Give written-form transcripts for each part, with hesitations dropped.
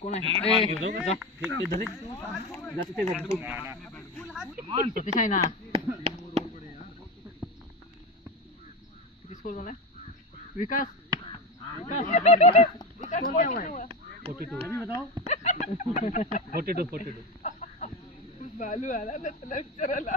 कोण आहे सतीश आहे ना. किती स्कोर झालाय विकास? 42 बालू आला ना तुला विचारायला.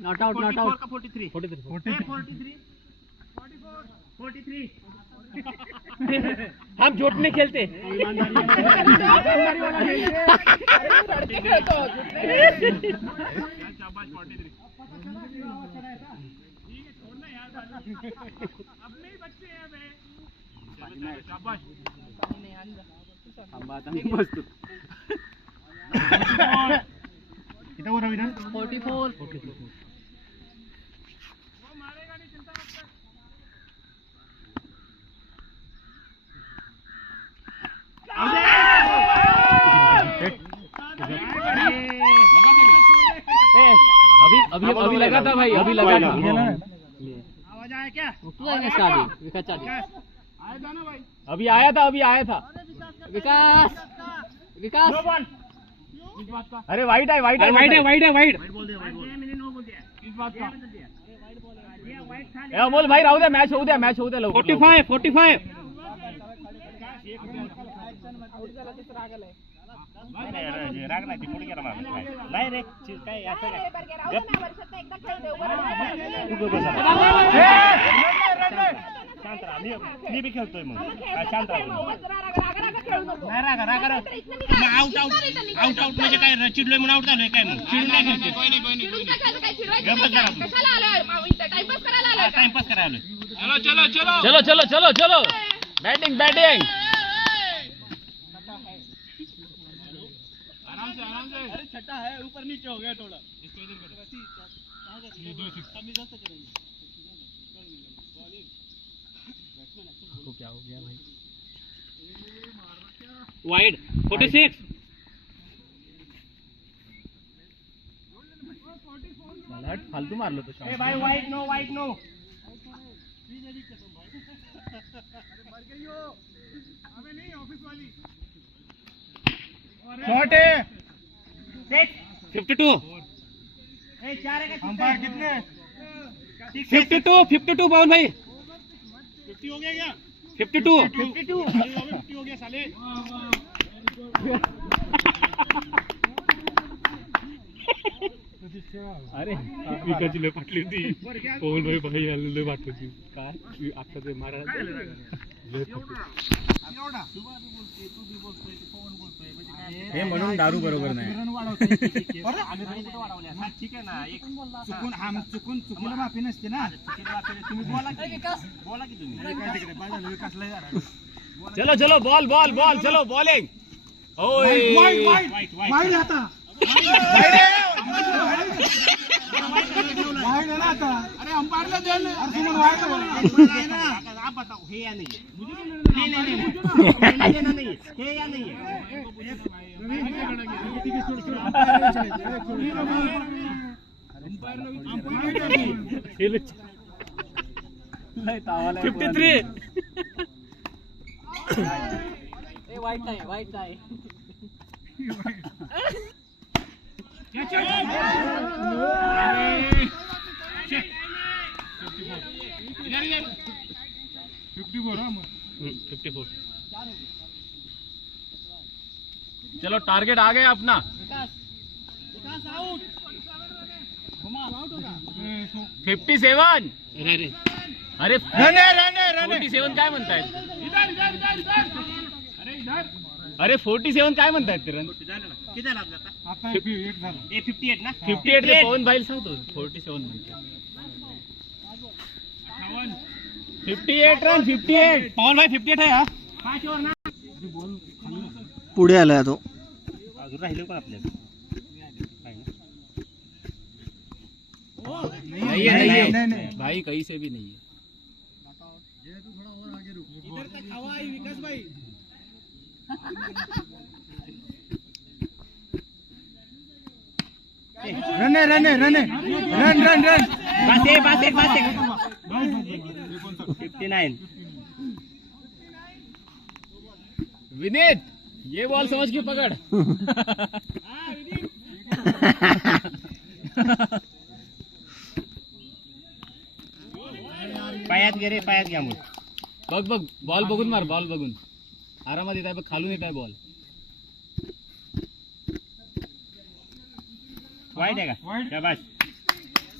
नॉट आउट 43 हम झूठ नहीं खेलते. कितना हो रहा है 44. अभी लगा था भाई, अभी लगा था. आवाज आया क्या? विकास अभी आया था विकास. अरे वाइट है. बोल भाई राहू द्या, मॅच होऊ द्या लवकर. 45. राग नाही ती पुढे गेला नाही रे काय असं शांत राहा. मी बी खेळतोय मग शांत राहा. आउट म्हणजे काय चिडलोय म्हणून आउट झालोय काय? मग चिडून काय खेळतोय? टाइमपास करायला. चलो बैटिंग. आराम से. अरे छठा है, ऊपर नीचे हो गया थोड़ा. इसको इधर करो. क्या हो गया भाई? वाइड 46. फालतू मारलो तो. भाई वाइड नो. ऑफिस वाली शॉट है. 52. अंपायर कितने? 52 पवन भाई. 50 हो गया क्या? 52 50 हो गया साले. अरे विकाची लय पाटली होती. पवन भाई लय पाटली होती. काय आता ते महाराज हे म्हणून दारू बरोबर नाही. ठीक आहे ना. चुकून माफी नसते ना. तुम्ही बोला की तुम्ही. चलो बॉल चलो बॉलिंग. वाईट आता. अरे अंपायरला द्या ना. आप बताओ हे या नहीं. हे या नहीं. अंपायर 53. वाईट आहे. चलो टारगेट आ गया अपना. विकास आउट. 57. अरे 47 काय म्हणतायत? अरे 47 काय म्हणतायत ते रन? किती झाला आता? 58 ना. 58 ते पवन भाई सांगतो 47 म्हणतात. 58 रन. 58 पवन भाई 58 आहे. हा 5 ओव्हर ना. पुढे आलाय तो. अजून राहिले पण आपल्याला नहीं भाई कहीं से भी नहीं है. इधर तक हवा आई विकास भाई. Run run run run run run बासे 59. विनीत ये बॉल समझ के पकड़. पायात गे रे, पायात घ्या मग. बघ बॉल बघून मार, बॉल बघून. आरामात येत आहे बघ, खालून येत आहे बॉल. वाईट आहे का? शाबाश.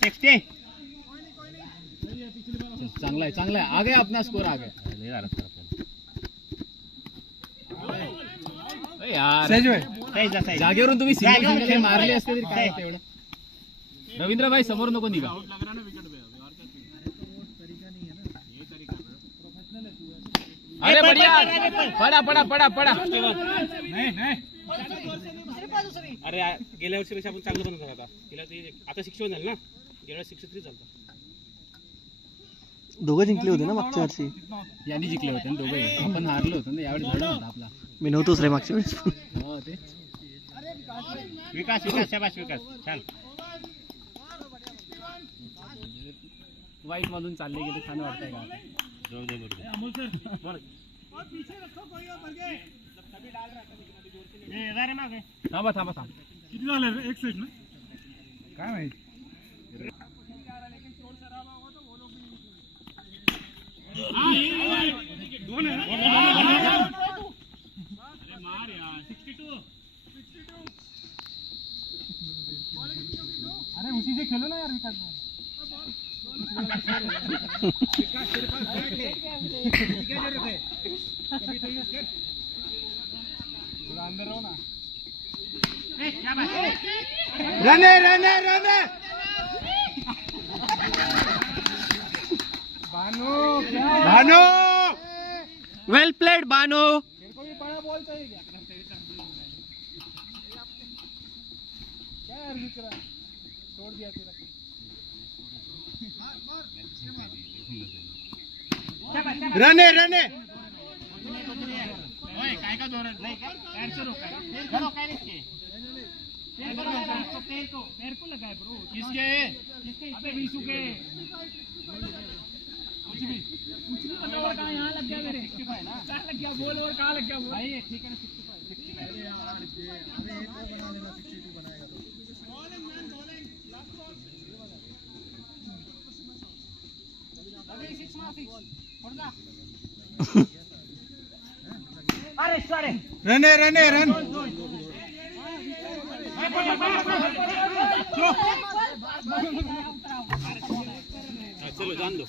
60. चांगला आहे आ गया अपना स्कोर आ गया. यार जागेवरून तुम्ही सिंगल मारले असते तरी काय होतं एवढं. रवींद्र भाई समोर नको निघा. अरे बढ़िया, पडा. नाही अरे गेल्या वर्षी आपण चांगलं बनवत आता तिला ते आता 61 झालं ना, गेल्या वर्षी 63 झालं. दोघं जिंकले होते ना मागच्या वर्षी. यांनी जिंकले होते ना दोघे, आपण हारलो होतो ना यावेळी. झाला होता आपला. मी नव्हतोच रे मागच्या वेळेस. हो ते विकास शाबाश विकास. छान. वाईट मधून चालले गेले, छान वाटतंय का? जाऊ दे बरोबर. थांबा. किती झालं? 61 ना. काय माहिती. दोन आहे ना. मार यार. 62. अरे उसी से खेलो ना यार विकास. अंदर रहो ना. रन बानो. वेल प्लेड बानो. तेरे को भी बड़ा बॉल चाहिए क्या? क्या यार विक्रा छोड़ दिया तेरा. रन काय का जोरात नाही का? पैर को लगा है ब्रो. किसके? अबे बीसू के. कुछ भी कहाँ यहाँ लग गया मेरे. 65 ना. कहाँ लग गया बॉल और कहाँ लग गया भाई. ठीक है ना 65. अरे यार अरे एक और बना लेना. 62 बनाएगा तो. अबे 6 मार 6 छोड़ दा. रन. चलो जान दो.